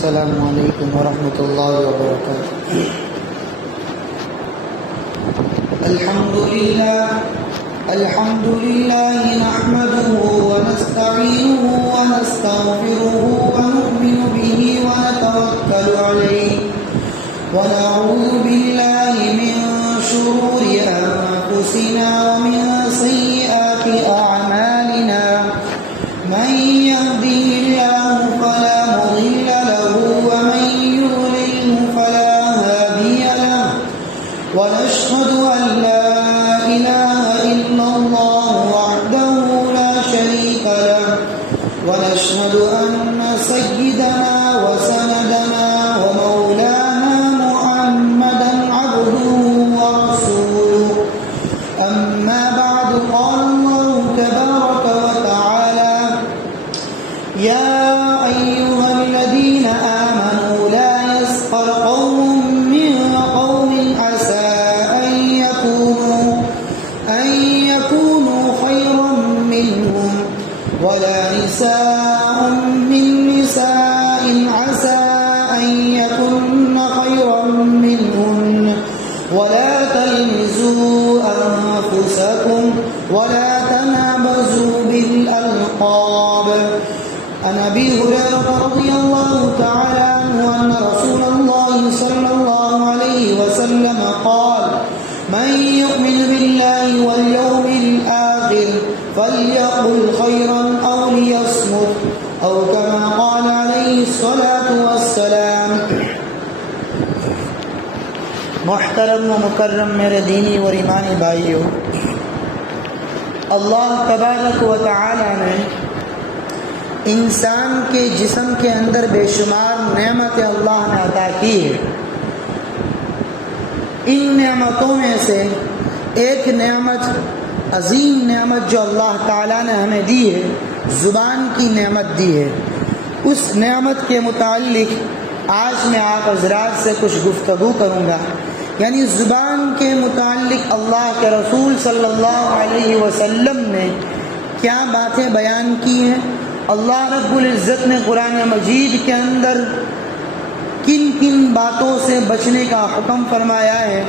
السلام علیکم ورحمۃ اللہ وبرکاتہ۔ الحمد للہ نحمده ونستعینه ونستغفره ونؤمن به ونتوکل علیہ ونعوذ باللہ من شرور انفسنا ومن سیئات اعمالنا، من يهده الله فلا مضل له ومن يضلل فلا هادي له، ونشهد أن لا إله إلا الله وحده لا شريك له، ونشهد أن سيدنا وسندنا ومولانا محمدا عبده ورسوله، أما بعد قال الله تبارك وتعالى: يا أيها الذين آمنوا لا يسخر قوم من قوم عسى أن يكونوا خيرا منهم، ولا نساء من نساء عسى أن يكن خيرا منهن، ولا تلمزوا أنفسكم ولا تنابزوا بالألقاب. عن أبي هريرة رضي الله تعالى عنه أن رسول الله صلى الله عليه وسلم قال: من يؤمن بالله واليوم الآخر فليقل خيرا أو ليصمت، أو كما قال عليه الصلاة والسلام. محترم و مکرم میرے دینی اور ایمانی بھائیوں، اللہ تبارک و تعالی نے انسان کے جسم کے اندر بے شمار نعمتیں اللہ نے عطا کی ہے۔ ان نعمتوں میں سے ایک نعمت، عظیم نعمت جو اللہ تعالیٰ نے ہمیں دی ہے، زبان کی نعمت دی ہے۔ اس نعمت کے متعلق آج میں آپ حضرات سے کچھ گفتگو کروں گا، یعنی زبان کے متعلق اللہ کے رسول صلی اللہ علیہ وسلم نے کیا باتیں بیان کی ہیں، اللہ رب العزت نے قرآن مجید کے اندر کن کن باتوں سے بچنے کا حکم فرمایا ہے،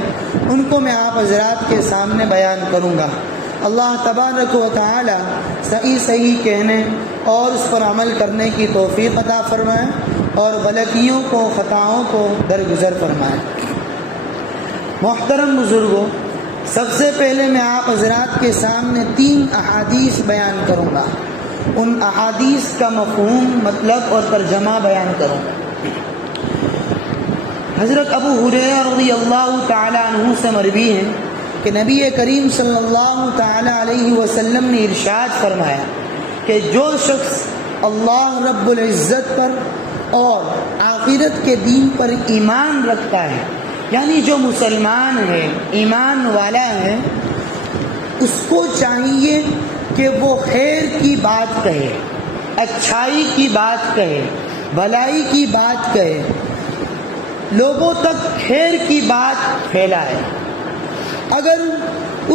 ان کو میں آپ حضرات کے سامنے بیان کروں گا۔ اللہ تبارک و تعالی صحیح کہنے اور اس پر عمل کرنے کی توفیق عطا فرمائے، اور غلطیوں کو، خطاؤں کو درگزر فرمائے۔ محترم بزرگوں، سب سے پہلے میں آپ حضرات کے سامنے 3 احادیث بیان کروں گا، ان احادیث کا مفہوم، مطلب اور ترجمہ بیان کروں گا۔ حضرت ابو ہریرہ رضی اللہ تعالی عنہ سے مروی ہے کہ نبی کریم صلی اللہ تعالی علیہ وسلم نے ارشاد فرمایا کہ جو شخص اللہ رب العزت پر اور آخرت کے دین پر ایمان رکھتا ہے، یعنی جو مسلمان ہے، ایمان والا ہے، اس کو چاہیے کہ وہ خیر کی بات کہے، اچھائی کی بات کہے، بھلائی کی بات کہے، لوگوں تک خیر کی بات پھیلائے۔ اگر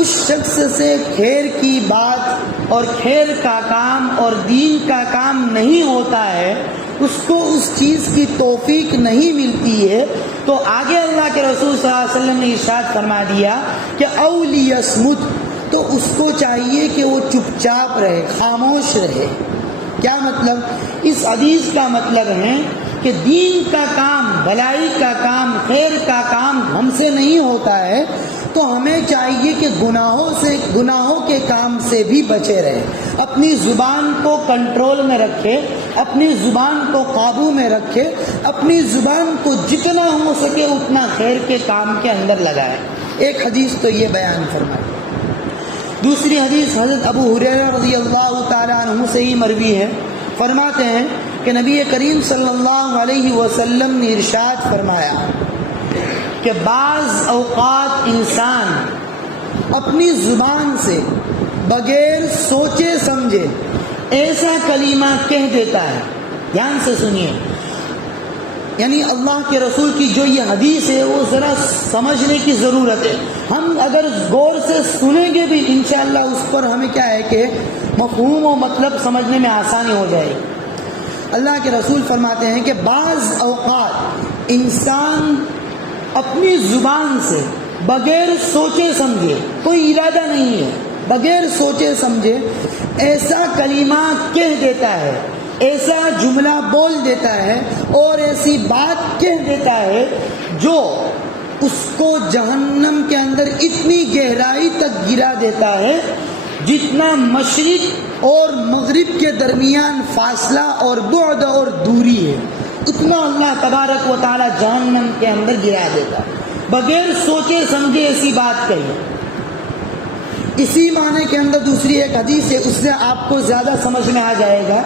اس شخص سے خیر کی بات اور خیر کا کام اور دین کا کام نہیں ہوتا ہے، اس کو اس چیز کی توفیق نہیں ملتی ہے، تو آگے اللہ کے رسول صلی اللہ علیہ وسلم نے ارشاد فرما دیا کہ اولی یصمت، تو اس کو چاہیے کہ وہ چپ چاپ رہے، خاموش رہے۔ کیا مطلب؟ اس حدیث کا مطلب ہے کہ دین کا کام، بھلائی کا کام، خیر کا کام ہم سے نہیں ہوتا ہے، تو ہمیں چاہیے کہ گناہوں کے کام سے بھی بچے رہے، اپنی زبان کو کنٹرول میں رکھے، اپنی زبان کو قابو میں رکھے، اپنی زبان کو جتنا ہو سکے اتنا خیر کے کام کے اندر لگائے۔ ایک حدیث تو یہ بیان فرمائی۔ دوسری حدیث حضرت ابو ہریرہ رضی اللہ تعالی عنہ سے ہی مروی ہے، فرماتے ہیں کہ نبی کریم صلی اللہ علیہ وسلم نے ارشاد فرمایا کہ بعض اوقات انسان اپنی زبان سے بغیر سوچے سمجھے ایسا کلمہ کہہ دیتا ہے، دھیان سے سنیے، یعنی اللہ کے رسول کی جو یہ حدیث ہے وہ ذرا سمجھنے کی ضرورت ہے۔ ہم اگر غور سے سنیں گے بھی انشاءاللہ اس پر ہمیں کیا ہے کہ مفہوم و مطلب سمجھنے میں آسانی ہو جائے گی۔ اللہ کے رسول فرماتے ہیں کہ بعض اوقات انسان اپنی زبان سے بغیر سوچے سمجھے، کوئی ارادہ نہیں ہے، بغیر سوچے سمجھے ایسا کلمہ کہہ دیتا ہے، ایسا جملہ بول دیتا ہے اور ایسی بات کہہ دیتا ہے جو اس کو جہنم کے اندر اتنی گہرائی تک گرا دیتا ہے جتنا مشرق اور مغرب کے درمیان فاصلہ اور بعد اور دوری ہے، اتنا اللہ تبارک و تعالی جہنم کے اندر گرا دیتا ہے، بغیر سوچے سمجھے ایسی بات کہی۔ اسی معنی کے اندر دوسری ایک حدیث ہے، اس سے آپ کو زیادہ سمجھ میں آ جائے گا،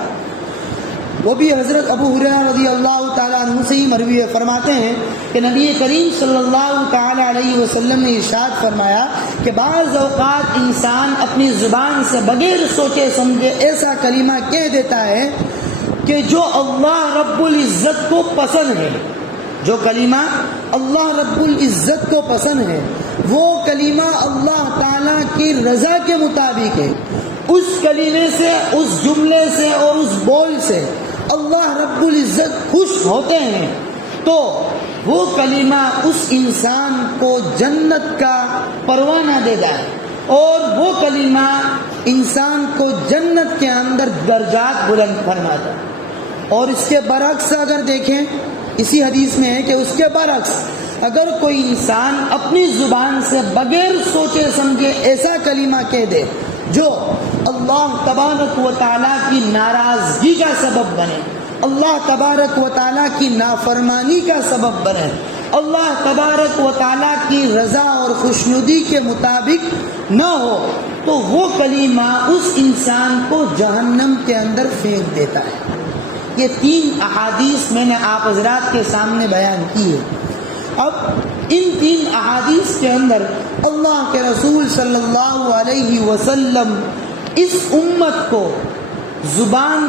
وہ بھی حضرت ابو ہریرہ رضی اللہ تعالیٰ عنہ سے ہی مروی ہے۔ فرماتے ہیں کہ نبی کریم صلی اللہ تعالیٰ علیہ وسلم نے ارشاد فرمایا کہ بعض اوقات انسان اپنی زبان سے بغیر سوچے سمجھے ایسا کلمہ کہہ دیتا ہے کہ جو اللہ رب العزت کو پسند ہے، جو کلمہ اللہ رب العزت کو پسند ہے، وہ کلمہ اللہ تعالیٰ کی رضا کے مطابق ہے، اس کلمے سے، اس جملے سے اور اس بول سے اللہ رب العزت خوش ہوتے ہیں، تو وہ کلمہ اس انسان کو جنت کا پروانہ دیتا ہے اور وہ کلمہ انسان کو جنت کے اندر درجات بلند فرماتا ہے۔ اور اس کے برعکس اگر دیکھیں، اسی حدیث میں ہے کہ اس کے برعکس اگر کوئی انسان اپنی زبان سے بغیر سوچے سمجھے ایسا کلمہ کہہ دے جو اللہ تبارک و تعالیٰ کی ناراضگی کا سبب بنے، اللہ تبارک و تعالیٰ کی نافرمانی کا سبب بنے، اللہ تبارک و تعالیٰ کی رضا اور خوشنودی کے مطابق نہ ہو، تو وہ کلمہ اس انسان کو جہنم کے اندر پھینک دیتا ہے۔ یہ 3 احادیث میں نے آپ حضرات کے سامنے بیان کی ہے۔ اب ان 3 احادیث کے اندر اللہ کے رسول صلی اللہ علیہ وسلم اس امت کو زبان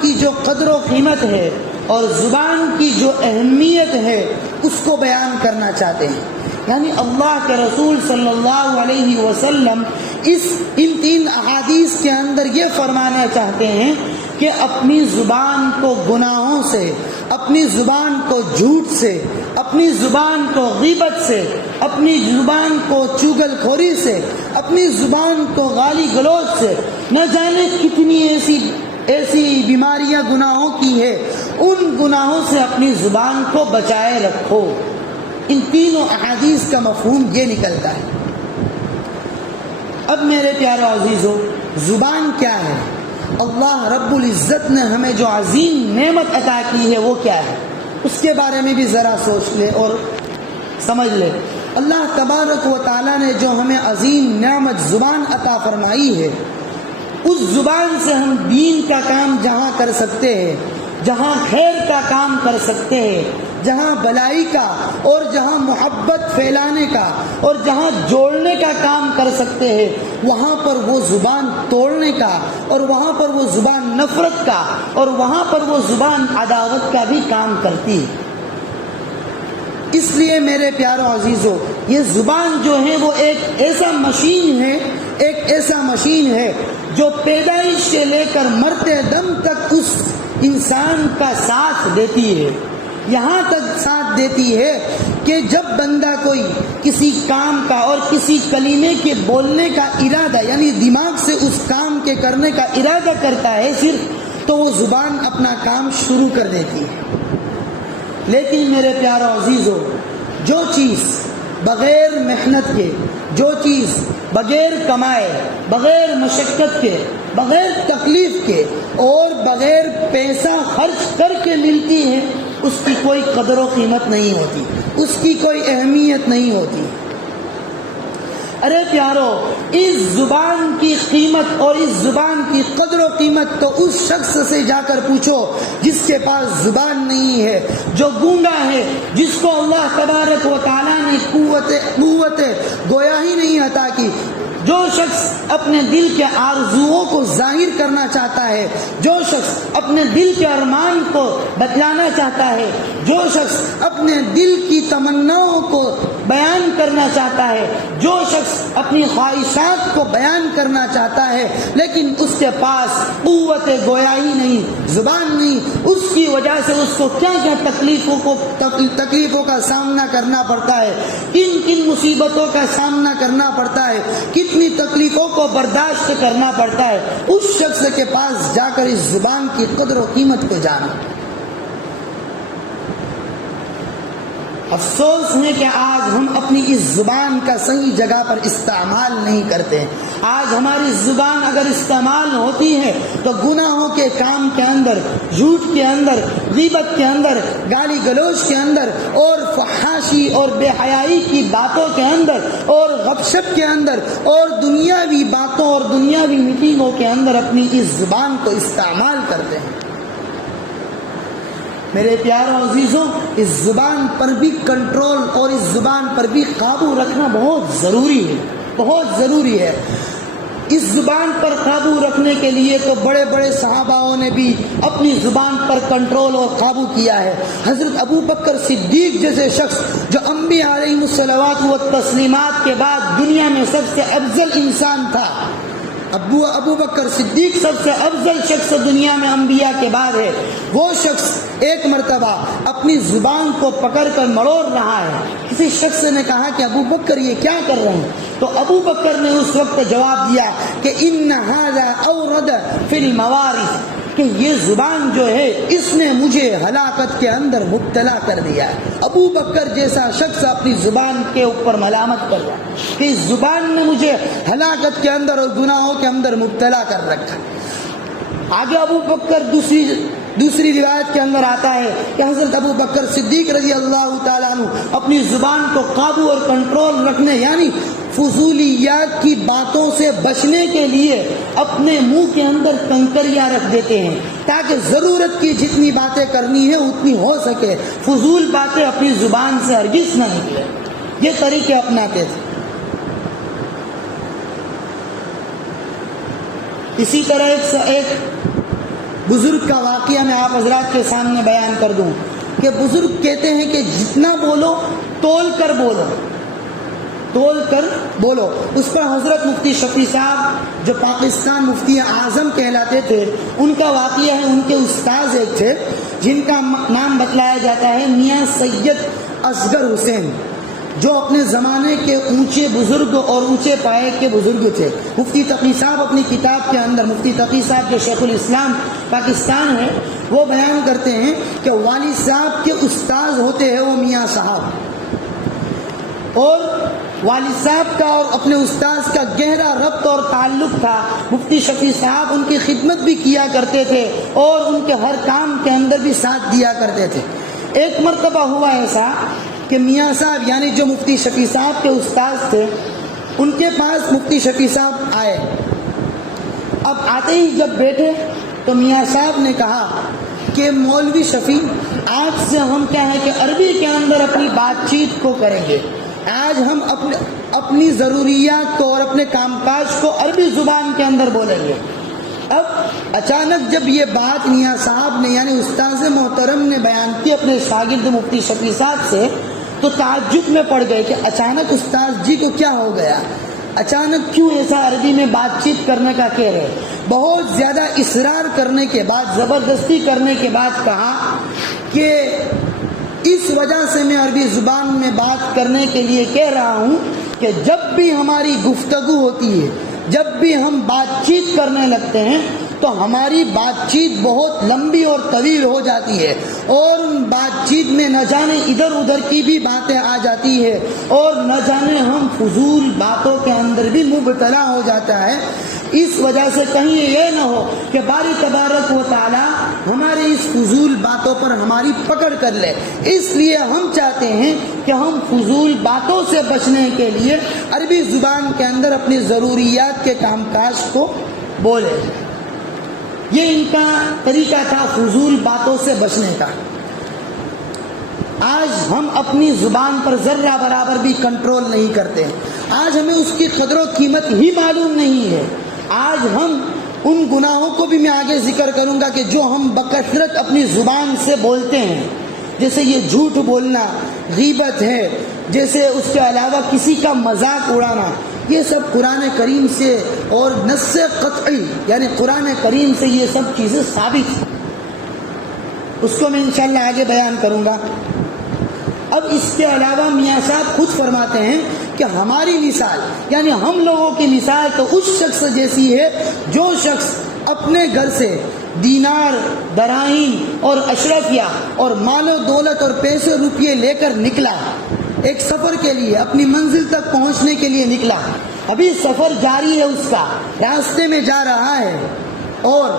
کی جو قدر و قیمت ہے اور زبان کی جو اہمیت ہے اس کو بیان کرنا چاہتے ہیں۔ یعنی اللہ کے رسول صلی اللہ علیہ وسلم ان 3 احادیث کے اندر یہ فرمانا چاہتے ہیں کہ اپنی زبان کو گناہوں سے، اپنی زبان کو جھوٹ سے، اپنی زبان کو غیبت سے، اپنی زبان کو چغل خوری سے، اپنی زبان کو گالی گلوچ سے، نہ جانے کتنی ایسی بیماریاں گناہوں کی ہے، ان گناہوں سے اپنی زبان کو بچائے رکھو۔ ان 3 احادیث کا مفہوم یہ نکلتا ہے۔ اب میرے پیارے عزیزو، زبان کیا ہے؟ اللہ رب العزت نے ہمیں جو عظیم نعمت عطا کی ہے وہ کیا ہے، اس کے بارے میں بھی ذرا سوچ لے اور سمجھ لے۔ اللہ تبارک و تعالیٰ نے جو ہمیں عظیم نعمت زبان عطا فرمائی ہے، اس زبان سے ہم دین کا کام جہاں کر سکتے ہیں، جہاں خیر کا کام کر سکتے ہیں، جہاں بلائی کا اور جہاں محبت پھیلانے کا اور جہاں جوڑنے کا کام کر سکتے ہیں، وہاں پر وہ زبان توڑنے کا اور وہاں پر وہ زبان نفرت کا اور وہاں پر وہ زبان عداوت کا بھی کام کرتی ہے۔ اس لیے میرے پیارو عزیزو، یہ زبان جو ہے وہ ایک ایسا مشین ہے جو پیدائش سے لے کر مرتے دم تک اس انسان کا ساتھ دیتی ہے، یہاں تک ساتھ دیتی ہے کہ جب بندہ کوئی کسی کام کا اور کسی کلمے کے بولنے کا ارادہ، یعنی دماغ سے اس کام کے کرنے کا ارادہ کرتا ہے صرف، تو وہ زبان اپنا کام شروع کر دیتی ہے۔ لیکن میرے پیارو عزیزو، جو چیز بغیر محنت کے، جو چیز بغیر کمائے، بغیر مشقت کے، بغیر تکلیف کے اور بغیر پیسہ خرچ کر کے ملتی ہے، اس کی کوئی قدر و قیمت نہیں ہوتی، اس کی کوئی اہمیت نہیں ہوتی۔ ارے پیارو، اس زبان کی قیمت اور اس زبان کی قدر و قیمت تو اس شخص سے جا کر پوچھو جس کے پاس زبان نہیں ہے، جو گونگا ہے، جس کو اللہ تبارک و تعالیٰ نے قوت گویا ہی نہیں عطا کی، جو شخص اپنے دل کے آرزوؤں کو ظاہر کرنا چاہتا ہے، جو شخص اپنے دل کے ارمان کو بتلانا چاہتا ہے، جو شخص اپنے دل کی تمناؤں کو بیان کرنا چاہتا ہے، جو شخص اپنی خواہشات کو بیان کرنا چاہتا ہے لیکن اس کے پاس قوت گویائی نہیں، زبان نہیں، اس کی وجہ سے اس کو کیا کیا تکلیفوں کا سامنا کرنا پڑتا ہے، کن کن مصیبتوں کا سامنا کرنا پڑتا ہے، کتنی تکلیفوں کو برداشت کرنا پڑتا ہے، اس شخص کے پاس جا کر اس زبان کی قدر و قیمت کو جانا۔ افسوس ہے کہ آج ہم اپنی اس زبان کا صحیح جگہ پر استعمال نہیں کرتے۔ آج ہماری زبان اگر استعمال ہوتی ہے تو گناہوں کے کام کے اندر، جھوٹ کے اندر، غیبت کے اندر، گالی گلوچ کے اندر، اور فحاشی اور بے حیائی کی باتوں کے اندر، اور غپ شپ کے اندر، اور دنیاوی باتوں اور دنیاوی میٹنگوں کے اندر اپنی اس زبان کو استعمال کرتے ہیں۔ میرے پیاروں عزیزوں، اس زبان پر بھی کنٹرول اور اس زبان پر بھی قابو رکھنا بہت ضروری ہے، بہت ضروری ہے۔ اس زبان پر قابو رکھنے کے لیے تو بڑے بڑے صحاباؤں نے بھی اپنی زبان پر کنٹرول اور قابو کیا ہے۔ حضرت ابو بکر صدیق جیسے شخص جو انبیاء علیہ الصلوات و تسلیمات کے بعد دنیا میں سب سے افضل انسان تھا، ابو بکر صدیق سب سے افضل شخص دنیا میں انبیاء کے بعد ہے، وہ شخص ایک مرتبہ اپنی زبان کو پکڑ کر مڑوڑ رہا ہے۔ کسی شخص نے کہا کہ ابو بکر یہ کیا کر رہے ہیں؟ تو ابو بکر نے اس وقت جواب دیا کہ ان ھذا اورد فی الموارث، کہ یہ زبان جو ہے اس نے مجھے ہلاکت کے اندر مبتلا کر دیا ہے۔ ابو بکر جیسا شخص اپنی زبان کے اوپر ملامت کر رہا ہے کہ اس زبان نے مجھے ہلاکت کے اندر اور گناہوں کے اندر مبتلا کر رکھا۔ آگے ابو بکر دوسری روایت کے اندر آتا ہے کہ حضرت ابو بکر صدیق رضی اللہ تعالیٰ عنہ اپنی زبان کو قابو اور کنٹرول رکھنے، یعنی فضولیات کی باتوں سے بچنے کے لیے اپنے منہ کے اندر کنکریاں رکھ دیتے ہیں تاکہ ضرورت کی جتنی باتیں کرنی ہے اتنی ہو سکے، فضول باتیں اپنی زبان سے ہرگز نہ نکلے۔ یہ طریقے اپناتے تھے۔ اسی طرح ایک بزرگ کا واقعہ میں آپ حضرات کے سامنے بیان کر دوں کہ بزرگ کہتے ہیں کہ جتنا بولو تول کر بولو، تول کر بولو۔ اس پر حضرت مفتی شفیع صاحب جو پاکستان مفتی اعظم کہلاتے تھے، ان کا واقعہ ہے، ان کے استاذ ایک تھے جن کا نام بتلایا جاتا ہے میاں سید اصغر حسین، جو اپنے زمانے کے اونچے بزرگ اور اونچے پائے کے بزرگ تھے۔ مفتی تقی صاحب اپنی کتاب کے اندر، مفتی تقی صاحب جو شیخ الاسلام پاکستان ہے، وہ بیان کرتے ہیں کہ والد صاحب کے استاذ ہوتے ہیں وہ میاں صاحب، اور والد صاحب کا اور اپنے استاذ کا گہرا ربط اور تعلق تھا۔ مفتی شفیع صاحب ان کی خدمت بھی کیا کرتے تھے اور ان کے ہر کام کے اندر بھی ساتھ دیا کرتے تھے۔ ایک مرتبہ ہوا ایسا کہ میاں صاحب یعنی جو مفتی شفیع صاحب کے استاذ تھے، ان کے پاس مفتی شفیع صاحب آئے۔ اب آتے ہی جب بیٹھے تو میاں صاحب نے کہا کہ مولوی شفیع، آج سے ہم کیا ہے کہ عربی کے اندر اپنی بات چیت کو کریں گے، آج ہم اپنی ضروریات کو اور اپنے کام کاج کو عربی زبان کے اندر بولیں گے۔ اب اچانک جب یہ بات میاں صاحب نے یعنی استاذ محترم نے بیان کی اپنے شاگرد مفتی شفیع صاحب سے، تو تعجب میں پڑ گئے کہ اچانک استاذ جی کو کیا ہو گیا، اچانک کیوں ایسا عربی میں بات چیت کرنے کا کہہ رہے۔ بہت زیادہ اصرار کرنے کے بعد، زبردستی کرنے کے بعد کہا کہ اس وجہ سے میں عربی زبان میں بات کرنے کے لیے کہہ رہا ہوں کہ جب بھی ہماری گفتگو ہوتی ہے، جب بھی ہم بات چیت کرنے لگتے ہیں تو ہماری بات چیت بہت لمبی اور طویل ہو جاتی ہے، اور ان بات چیت میں نہ جانے ادھر ادھر کی بھی باتیں آ جاتی ہے، اور نہ جانے ہم فضول باتوں کے اندر بھی مبتلا ہو جاتا ہے۔ اس وجہ سے کہیں یہ نہ ہو کہ باری تبارک و تعالی ہماری اس فضول باتوں پر ہماری پکڑ کر لے، اس لیے ہم چاہتے ہیں کہ ہم فضول باتوں سے بچنے کے لیے عربی زبان کے اندر اپنی ضروریات کے کام کاج کو بولیں۔ یہ ان کا طریقہ تھا فضول باتوں سے بچنے کا۔ آج ہم اپنی زبان پر ذرہ برابر بھی کنٹرول نہیں کرتے، آج ہمیں اس کی قدر و قیمت ہی معلوم نہیں ہے۔ آج ہم ان گناہوں کو بھی میں آگے ذکر کروں گا کہ جو ہم بکثرت اپنی زبان سے بولتے ہیں، جیسے یہ جھوٹ بولنا، غیبت ہے، جیسے اس کے علاوہ کسی کا مذاق اڑانا، یہ سب قرآن کریم سے اور نص قطعی یعنی قرآن کریم سے یہ سب چیزیں ثابت ہیں. اس کو میں انشاءاللہ آگے بیان کروں گا. اب اس کے علاوہ میاں صاحب خود فرماتے ہیں کہ ہماری مثال یعنی ہم لوگوں کی مثال تو اس شخص جیسی ہے جو شخص اپنے گھر سے دینار، دراہیم اور اشرفیہ اور مال و دولت اور پیسے روپیے لے کر نکلا، ایک سفر کے لیے اپنی منزل تک پہنچنے کے لیے نکلا. ابھی سفر جاری ہے، اس کا راستے میں جا رہا ہے اور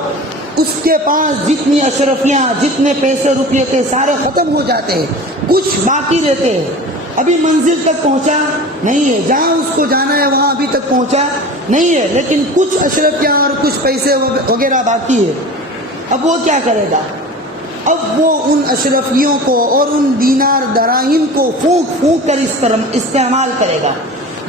اس کے پاس جتنی اشرفیاں، جتنے پیسے روپیے تھے سارے ختم ہو جاتے ہیں، کچھ باقی رہتے ہیں. ابھی منزل تک پہنچا نہیں ہے، جہاں اس کو جانا ہے وہاں ابھی تک پہنچا نہیں ہے، لیکن کچھ اشرفیاں اور کچھ پیسے وغیرہ باقی ہے. اب وہ کیا کرے گا؟ اب وہ ان اشرفیوں کو اور ان دینار دراہیم کو پھونک پھونک کر استعمال کرے گا.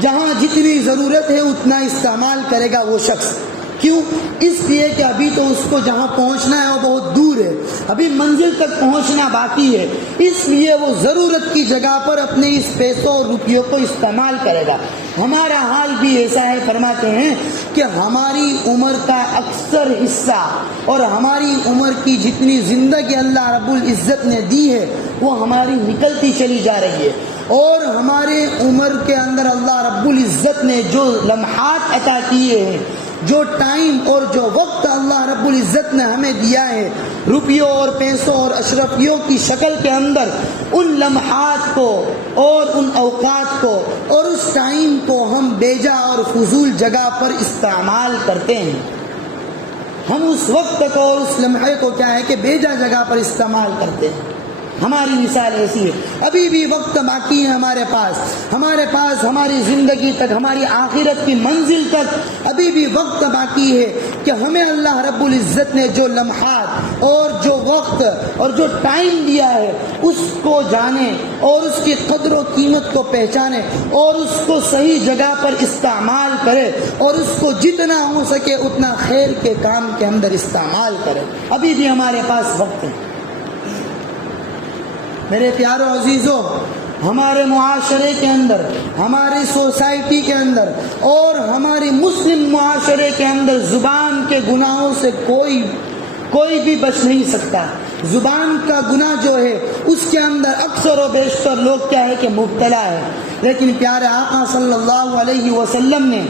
جہاں جتنی ضرورت ہے اتنا استعمال کرے گا وہ شخص. کیوں؟ اس لیے کہ ابھی تو اس کو جہاں پہنچنا ہے وہ بہت دور ہے، ابھی منزل تک پہنچنا باقی ہے، اس لیے وہ ضرورت کی جگہ پر اپنے اس پیسوں اور روپیوں کو استعمال کرے گا. ہمارا حال بھی ایسا ہے. فرماتے ہیں کہ ہماری عمر کا اکثر حصہ اور ہماری عمر کی جتنی زندگی اللہ رب العزت نے دی ہے وہ ہماری نکلتی چلی جا رہی ہے، اور ہمارے عمر کے اندر اللہ رب العزت نے جو لمحات عطا کیے ہیں، جو ٹائم اور جو وقت اللہ رب العزت نے ہمیں دیا ہے روپیوں اور پیسوں اور اشرفیوں کی شکل کے اندر، ان لمحات کو اور ان اوقات کو اور اس ٹائم کو ہم بیجا اور فضول جگہ پر استعمال کرتے ہیں. ہم اس وقت کو اور اس لمحے کو کیا ہے کہ بیجا جگہ پر استعمال کرتے ہیں. ہماری مثال ایسی ہے. ابھی بھی وقت باقی ہے ہمارے پاس ہماری زندگی تک، ہماری آخرت کی منزل تک ابھی بھی وقت باقی ہے کہ ہمیں اللہ رب العزت نے جو لمحات اور جو وقت اور جو ٹائم دیا ہے اس کو جانے اور اس کی قدر و قیمت کو پہچانے اور اس کو صحیح جگہ پر استعمال کرے اور اس کو جتنا ہو سکے اتنا خیر کے کام کے اندر استعمال کرے. ابھی بھی ہمارے پاس وقت ہے. میرے پیارو عزیزوں، ہمارے معاشرے کے اندر، ہماری سوسائٹی کے اندر اور ہماری مسلم معاشرے کے اندر زبان کے گناہوں سے کوئی بھی بچ نہیں سکتا. زبان کا گناہ جو ہے اس کے اندر اکثر و بیشتر لوگ کیا ہے کہ مبتلا ہے. لیکن پیارے آقا صلی اللہ علیہ وسلم نے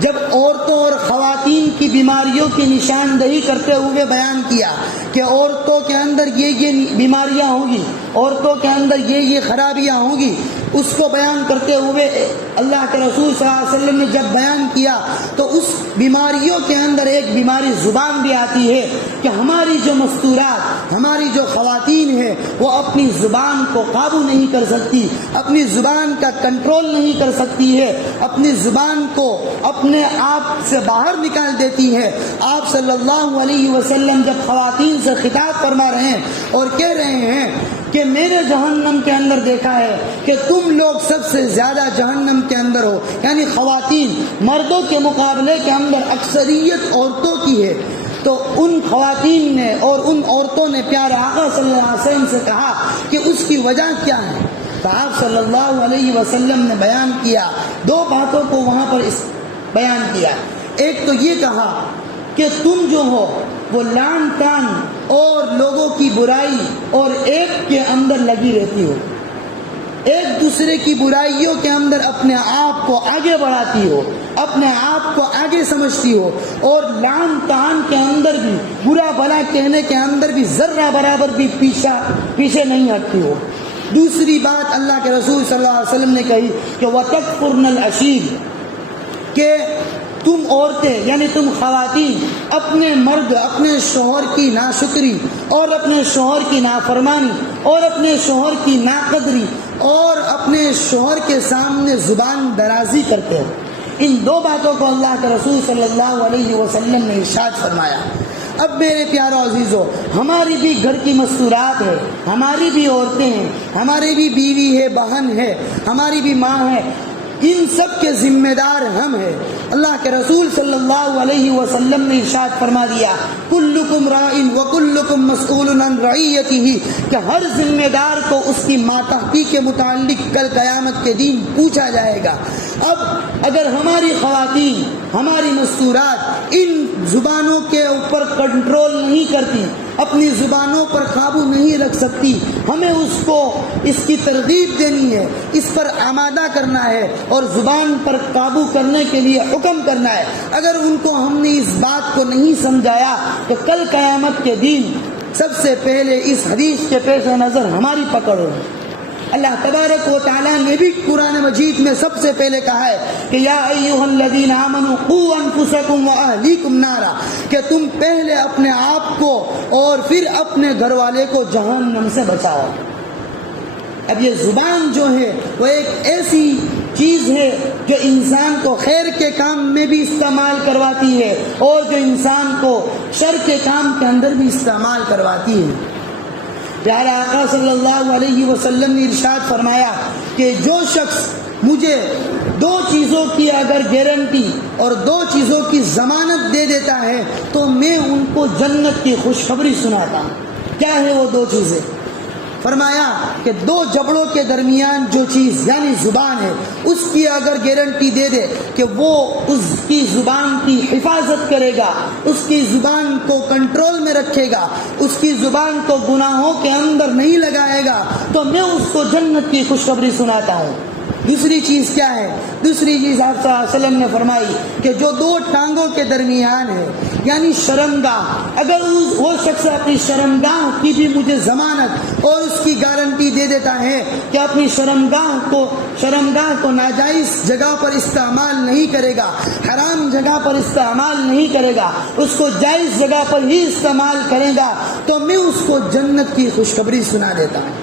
جب عورتوں اور خواتین کی بیماریوں کی نشاندہی کرتے ہوئے بیان کیا کہ عورتوں کے اندر یہ بیماریاں ہوں گی، عورتوں کے اندر یہ خرابیاں ہوں گی، اس کو بیان کرتے ہوئے اللہ کے رسول صلی اللہ علیہ وسلم نے جب بیان کیا تو اس بیماریوں کے اندر ایک بیماری زبان بھی آتی ہے کہ ہماری جو مستورات، ہماری جو خواتین ہیں وہ اپنی زبان کو قابو نہیں کر سکتی، اپنی زبان کا کنٹرول نہیں کر سکتی ہے، اپنی زبان کو اپنے آپ سے باہر نکال دیتی ہے. آپ صلی اللہ علیہ وسلم جب خواتین سے خطاب فرما رہے ہیں اور کہہ رہے ہیں کہ میں نے جہنم کے اندر دیکھا ہے کہ تم لوگ سب سے زیادہ جہنم کے اندر ہو، یعنی خواتین مردوں کے مقابلے کے اندر اکثریت عورتوں کی ہے، تو ان خواتین نے اور ان عورتوں نے پیارے آقا صلی اللہ علیہ وسلم سے کہا کہ اس کی وجہ کیا ہے. تو آپ صلی اللہ علیہ وسلم نے بیان کیا، دو باتوں کو وہاں پر بیان کیا. ایک تو یہ کہا کہ تم جو ہو وہ لان تان اور لوگوں کی برائی اور ایک کے اندر لگی رہتی ہو، ایک دوسرے کی برائیوں کے اندر اپنے آپ کو آگے بڑھاتی ہو، اپنے آپ کو آگے سمجھتی ہو، اور لان تان کے اندر بھی، برا بھلا کہنے کے اندر بھی ذرہ برابر بھی پیچھے نہیں ہٹتی ہو. دوسری بات اللہ کے رسول صلی اللہ علیہ وسلم نے کہی کہ وَتَكْفُرْنَ الْعَشِيرَ، کہ تم عورتیں یعنی تم خواتین اپنے مرد، اپنے شوہر کی ناشکری اور اپنے شوہر کی نافرمانی اور اپنے شوہر کی ناقدری اور اپنے شوہر کے سامنے زبان درازی کرتے ہو. ان دو باتوں کو اللہ کے رسول صلی اللہ علیہ وسلم نے ارشاد فرمایا. اب میرے پیارو عزیزو، ہماری بھی گھر کی مستورات ہے، ہماری بھی عورتیں ہیں، ہماری بھی بیوی ہے، بہن ہے، ہماری بھی ماں ہے، ان سب کے ذمہ دار ہم ہیں. اللہ کے رسول صلی اللہ علیہ وسلم نے ارشاد فرما دیا کلکم راعٍ وکلکم مسئول عن رعیتہ، کہ ہر ذمہ دار کو اس کی ماتحتی کے متعلق کل قیامت کے دن پوچھا جائے گا۔ اب اگر ہماری خواتین، ہماری مستورات ان زبانوں کے اوپر کنٹرول نہیں کرتی، اپنی زبانوں پر قابو نہیں رکھ سکتی، ہمیں اس کو اس کی ترغیب دینی ہے، اس پر آمادہ کرنا ہے اور زبان پر قابو کرنے کے لیے حکم کرنا ہے۔ اگر ان کو ہم نے اس بات کو نہیں سمجھایا تو کل قیامت کے دن سب سے پہلے اس حدیث کے پیش نظر ہماری پکڑ ہوگی۔ اللہ تبارک و تعالیٰ نے بھی قرآن مجید میں سب سے پہلے کہا ہے کہ یا ایھا الذین آمنوا قوا انفسکم واہلیکم نارا، کہ تم پہلے اپنے آپ کو اور پھر اپنے گھر والے کو جہنم سے بچاؤ۔ اب یہ زبان جو ہے وہ ایک ایسی چیز ہے جو انسان کو خیر کے کام میں بھی استعمال کرواتی ہے اور جو انسان کو شر کے کام کے اندر بھی استعمال کرواتی ہے۔ پیارا آقا صلی اللہ علیہ وسلم نے ارشاد فرمایا کہ جو شخص مجھے دو چیزوں کی اگر گارنٹی اور دو چیزوں کی ضمانت دے دیتا ہے تو میں ان کو جنت کی خوشخبری سناتا ہوں۔ کیا ہے وہ دو چیزیں؟ فرمایا کہ دو جبڑوں کے درمیان جو چیز یعنی زبان ہے، اس کی اگر گارنٹی دے دے کہ وہ اس کی زبان کی حفاظت کرے گا، اس کی زبان کو کنٹرول میں رکھے گا، اس کی زبان کو گناہوں کے اندر نہیں لگائے گا، تو میں اس کو جنت کی خوشخبری سناتا ہوں۔ دوسری چیز کیا ہے؟ دوسری چیز آپ صلی اللہ علیہ وسلم نے فرمائی کہ جو دو ٹانگوں کے درمیان ہے یعنی شرمگاہ، اگر وہ شخص اپنی شرمگاہ کی بھی مجھے ضمانت اور اس کی گارنٹی دے دیتا ہے کہ اپنی شرمگاہ کو ناجائز جگہ پر استعمال نہیں کرے گا، حرام جگہ پر استعمال نہیں کرے گا، اس کو جائز جگہ پر ہی استعمال کرے گا، تو میں اس کو جنت کی خوشخبری سنا دیتا ہوں۔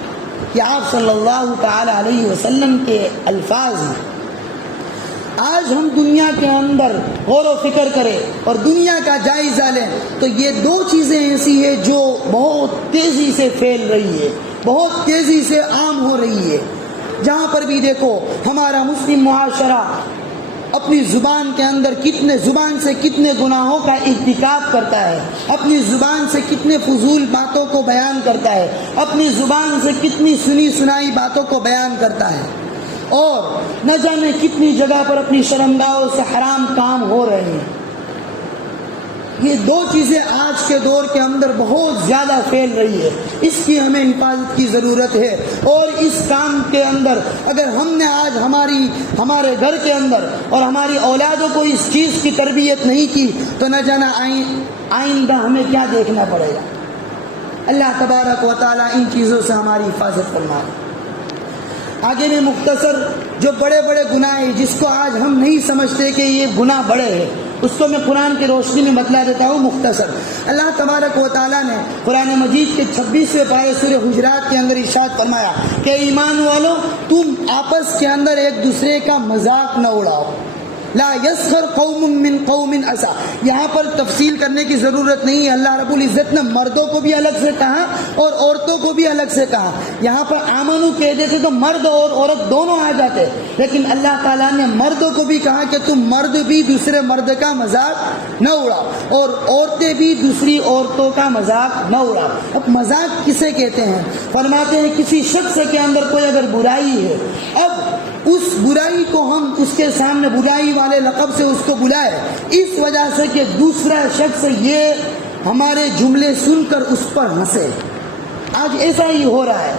کہ آپ صلی اللہ تعالی علیہ وسلم کے الفاظ ہیں۔ آج ہم دنیا کے اندر غور و فکر کریں اور دنیا کا جائزہ لیں تو یہ دو چیزیں ایسی ہیں جو بہت تیزی سے پھیل رہی ہے، بہت تیزی سے عام ہو رہی ہے۔ جہاں پر بھی دیکھو ہمارا مسلم معاشرہ اپنی زبان کے اندر زبان سے کتنے گناہوں کا ارتکاب کرتا ہے، اپنی زبان سے کتنے فضول باتوں کو بیان کرتا ہے، اپنی زبان سے کتنی سنی سنائی باتوں کو بیان کرتا ہے، اور نہ جانے کتنی جگہ پر اپنی شرمگاہوں سے حرام کام ہو رہے ہیں۔ یہ دو چیزیں آج کے دور کے اندر بہت زیادہ پھیل رہی ہے، اس کی ہمیں حفاظت کی ضرورت ہے، اور اس کام کے اندر اگر ہم نے آج ہمارے گھر کے اندر اور ہماری اولادوں کو اس چیز کی تربیت نہیں کی تو نہ جانا آئندہ ہمیں کیا دیکھنا پڑے گا۔ اللہ تبارک و تعالیٰ ان چیزوں سے ہماری حفاظت فرمائے۔ آگے میں مختصر جو بڑے بڑے گناہ ہیں جس کو آج ہم نہیں سمجھتے کہ یہ گناہ بڑے ہیں، اس کو میں قرآن کی روشنی میں بتلا دیتا ہوں مختصر۔ اللہ تبارک و تعالیٰ نے قرآن مجید کے 26ویں پارے سورہ حجرات کے اندر ارشاد فرمایا کہ ایمان والو تم آپس کے اندر ایک دوسرے کا مذاق نہ اڑاؤ۔ لا یسخر قوم من قوم عسى، یہاں پر تفصیل کرنے کی ضرورت نہیں ہے۔ اللہ رب العزت نے مردوں کو بھی الگ سے کہا اور عورتوں کو بھی الگ سے کہا۔ یہاں پر آمنو کہہ دیتے تو مرد اور عورت دونوں آ جاتے، لیکن اللہ تعالیٰ نے مردوں کو بھی کہا کہ تم مرد بھی دوسرے مرد کا مذاق نہ اڑاؤ اور عورتیں بھی دوسری عورتوں کا مذاق نہ اڑاؤ۔ اب مذاق کسے کہتے ہیں؟ فرماتے ہیں کسی شخص کے اندر کوئی اگر برائی ہے، اب اس برائی کو ہم اس کے سامنے برائی والے لقب سے اس کو بلائے اس وجہ سے کہ دوسرا شخص یہ ہمارے جملے سن کر اس پر ہنسے۔ آج ایسا ہی ہو رہا ہے،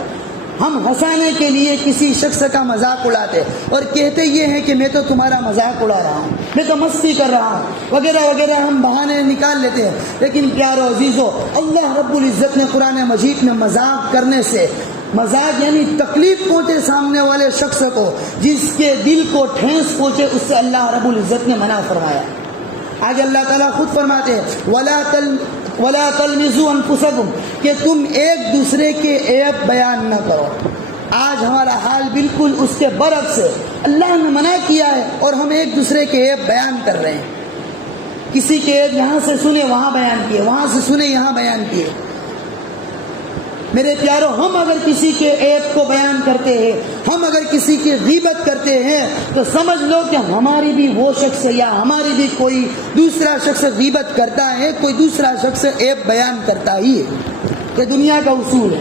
ہم ہنسانے کے لیے کسی شخص کا مذاق اڑاتے اور کہتے یہ ہیں کہ میں تو تمہارا مذاق اڑا رہا ہوں، میں تو مستی کر رہا ہوں وغیرہ وغیرہ، ہم بہانے نکال لیتے ہیں۔ لیکن پیارو عزیزو، اللہ رب العزت نے قرآن مجید میں مذاق کرنے سے، مذاق یعنی تکلیف پہنچے سامنے والے شخص کو، جس کے دل کو ٹھیس پہنچے، اس سے اللہ رب العزت نے منع فرمایا۔ آج اللہ تعالیٰ خود فرماتے ہیں وَلَا تَلْمِزُوا أَنفُسَكُمْ، کہ تم ایک دوسرے کے عیب بیان نہ کرو۔ آج ہمارا حال بالکل اس کے برعکس ہے، اللہ نے منع کیا ہے اور ہم ایک دوسرے کے عیب بیان کر رہے ہیں۔ کسی کے عیب یہاں سے سنے وہاں بیان کیے، وہاں سے سنے یہاں بیان کیے۔ میرے پیاروں، ہم اگر کسی کے عیب کو بیان کرتے ہیں، ہم اگر کسی کی غیبت کرتے ہیں، تو سمجھ لو کہ ہماری بھی وہ شخص یا ہماری بھی کوئی دوسرا شخص غیبت کرتا ہے، کوئی دوسرا شخص عیب بیان کرتا ہی ہے۔ یہ دنیا کا اصول ہے۔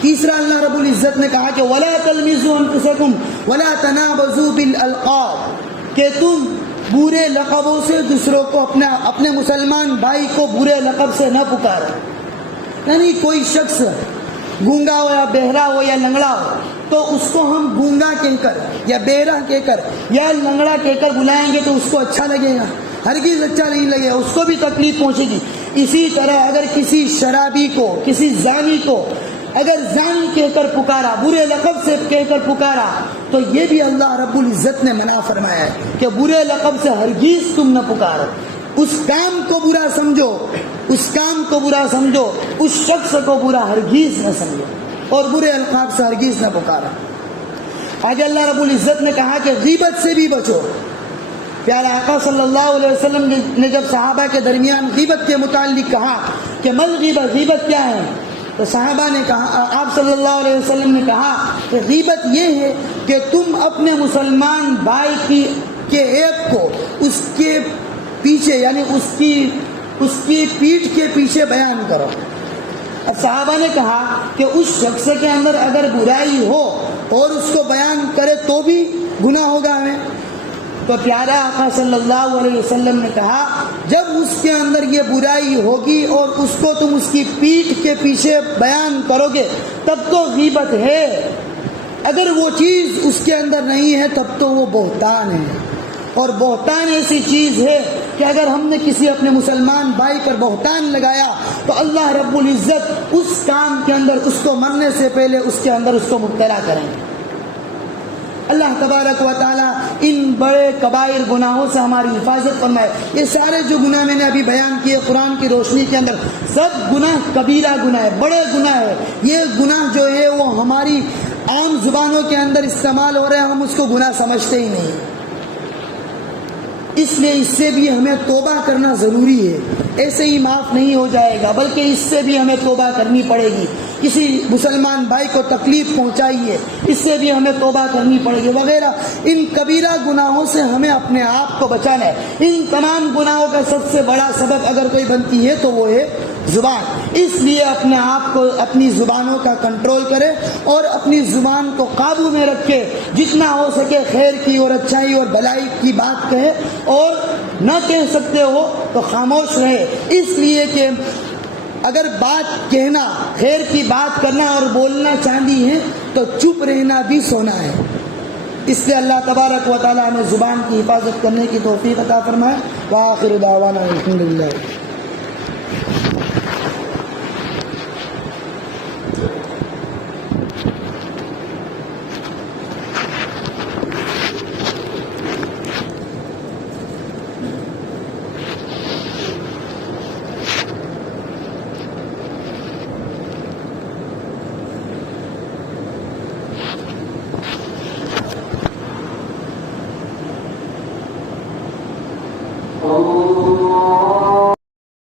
تیسرا اللہ رب العزت نے کہا کہ وَلَا تَلْمِزُوا أَنفُسَكُمْ وَلَا تَنَابَزُوا بِالْأَلْقَابِ، کہ تم برے لقبوں سے دوسروں کو اپنے مسلمان بھائی کو برے لقب سے نہ پکارو۔ یعنی کوئی شخص گونگا ہو یا بہرا ہو یا لنگڑا ہو تو اس کو ہم گونگا کہہ کر یا بہرا کہہ کر یا لنگڑا کہہ کر بلائیں گے تو اس کو اچھا لگے گا؟ ہرگز اچھا نہیں لگے گا، اس کو بھی تکلیف پہنچے گی۔ اسی طرح اگر کسی شرابی کو، کسی زانی کو اگر زانی کہہ کر پکارا، برے لقب سے کہہ کر پکارا، تو یہ بھی اللہ رب العزت نے منع فرمایا ہے کہ برے لقب سے ہرگز تم نہ پکارو۔ اس کام کو برا سمجھو، اس کام کو برا سمجھو، اس شخص کو برا ہرگز نہ سمجھو، اور برے القاب سے ہرگز نہ پکارا۔ آگے اللہ رب العزت نے کہا کہ غیبت سے بھی بچو۔ پیارا آقا صلی اللہ علیہ وسلم نے جب صحابہ کے درمیان غیبت کے متعلق کہا کہ مل غیبت، غیبت کیا ہے، تو صحابہ نے کہا، آپ صلی اللہ علیہ وسلم نے کہا کہ غیبت یہ ہے کہ تم اپنے مسلمان بھائی کے عیب کو اس کے پیچھے، یعنی اس کی پیٹھ کے پیچھے بیان کرو۔ اب صحابہ نے کہا کہ اس شخص کے اندر اگر برائی ہو اور اس کو بیان کرے تو بھی گناہ ہوگا ہمیں؟ تو پیارا آقا صلی اللہ علیہ وسلم نے کہا جب اس کے اندر یہ برائی ہوگی اور اس کو تم اس کی پیٹھ کے پیچھے بیان کرو گے تب تو غیبت ہے، اگر وہ چیز اس کے اندر نہیں ہے تب تو وہ بہتان ہے۔ اور بہتان ایسی چیز ہے کہ اگر ہم نے کسی اپنے مسلمان بھائی پر بہتان لگایا تو اللہ رب العزت اس کام کے اندر اس کو مرنے سے پہلے اس کے اندر اس کو مبتلا کریں گے۔ اللہ تبارک و تعالیٰ ان بڑے کبائر گناہوں سے ہماری حفاظت فرمائے۔ یہ سارے جو گناہ میں نے ابھی بیان کیے قرآن کی روشنی کے اندر، سب گناہ کبیرہ گناہ ہے، بڑے گناہ ہے۔ یہ گناہ جو ہے وہ ہماری عام زبانوں کے اندر استعمال ہو رہے ہیں، ہم اس کو گناہ سمجھتے ہی نہیں، اس لیے اس سے بھی ہمیں توبہ کرنا ضروری ہے۔ ایسے ہی معاف نہیں ہو جائے گا، بلکہ اس سے بھی ہمیں توبہ کرنی پڑے گی۔ کسی مسلمان بھائی کو تکلیف پہنچائی ہے، اس سے بھی ہمیں توبہ کرنی پڑے گی وغیرہ۔ ان کبیرہ گناہوں سے ہمیں اپنے آپ کو بچانا ہے۔ ان تمام گناہوں کا سب سے بڑا سبب اگر کوئی بنتی ہے تو وہ ہے زبان۔ اس لیے اپنے آپ کو، اپنی زبانوں کا کنٹرول کرے اور اپنی زبان کو قابو میں رکھے، جتنا ہو سکے خیر کی اور اچھائی اور بھلائی کی بات کہے، اور نہ کہہ سکتے ہو تو خاموش رہے، اس لیے کہ اگر بات کہنا، خیر کی بات کرنا اور بولنا چاندی ہے تو چپ رہنا بھی سونا ہے۔ اس لیے اللہ تبارک و تعالیٰ ہمیں زبان کی حفاظت کرنے کی توفیق عطا فرمائے۔ وآخر دعوانا الحمدللہ۔